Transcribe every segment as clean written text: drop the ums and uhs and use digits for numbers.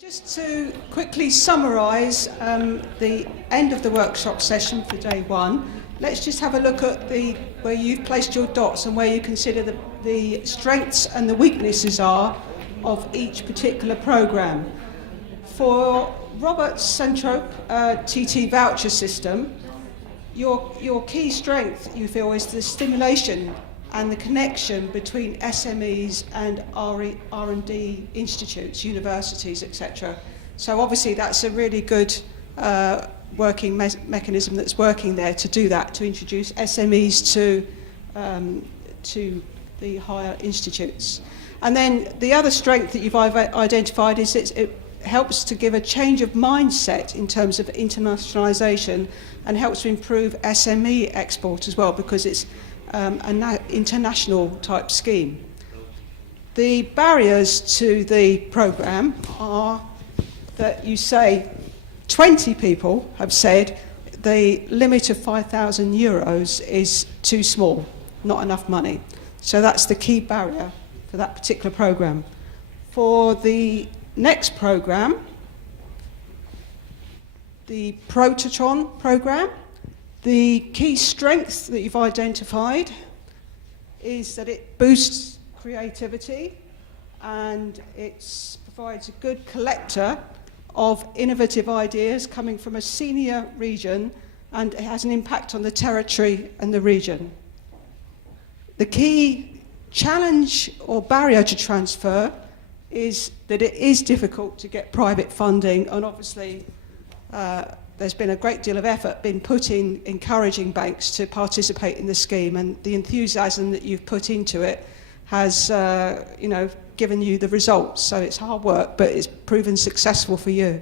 Just to quickly summarise the end of the workshop session for day one, let's just have a look at where you've placed your dots and where you consider the strengths and the weaknesses are of each particular programme. For Robert's Centrope TT voucher system, your key strength, you feel, is the stimulation and the connection between SMEs and R&D institutes, universities, etc. So obviously that's a really good working mechanism that's working there to do that, to introduce SMEs to the higher institutes. And then the other strength that you've identified is it helps to give a change of mindset in terms of internationalisation and helps to improve SME export as well, because it's an international type scheme. The barriers to the programme are that you say 20 people have said the limit of €5,000 is too small, not enough money. So that's the key barrier for that particular programme. For the next programme, the Prototron programme, the key strength that you've identified is that it boosts creativity and it provides a good collector of innovative ideas coming from a senior region, and it has an impact on the territory and the region. The key challenge or barrier to transfer is that it is difficult to get private funding, and obviously there's been a great deal of effort being put in encouraging banks to participate in the scheme, and the enthusiasm that you've put into it has given you the results. So it's hard work, but it's proven successful for you.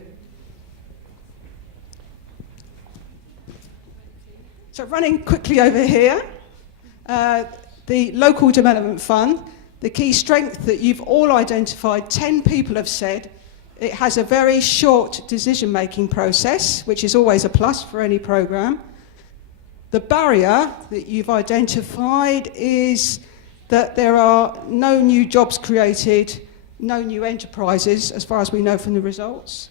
So running quickly over here, the Local Development Fund, the key strength that you've all identified, 10 people have said it has a very short decision-making process, which is always a plus for any programme. The barrier that you've identified is that there are no new jobs created, no new enterprises, as far as we know from the results,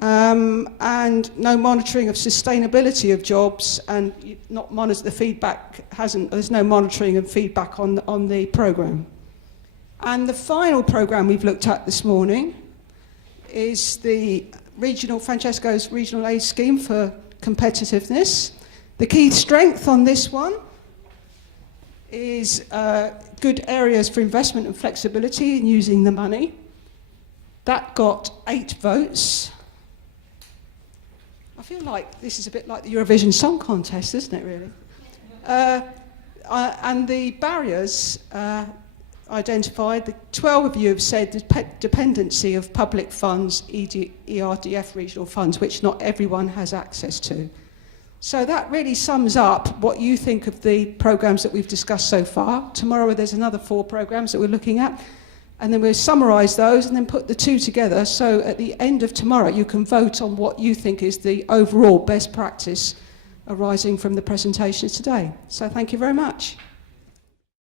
and no monitoring of sustainability of jobs, and not monitor the feedback there's no monitoring and feedback on the programme. And the final programme we've looked at this morning is the Francesco's Regional Aid Scheme for Competitiveness. The key strength on this one is good areas for investment and flexibility in using the money. That got 8 votes. I feel like this is a bit like the Eurovision Song Contest, isn't it, really? And the barriers identified, the 12 of you have said the dependency of public funds, ERDF regional funds, which not everyone has access to. So that really sums up what you think of the programmes that we've discussed so far. Tomorrow there's another 4 programmes that we're looking at, and then we'll summarise those and then put the 2 together, so at the end of tomorrow you can vote on what you think is the overall best practice arising from the presentations today. So thank you very much.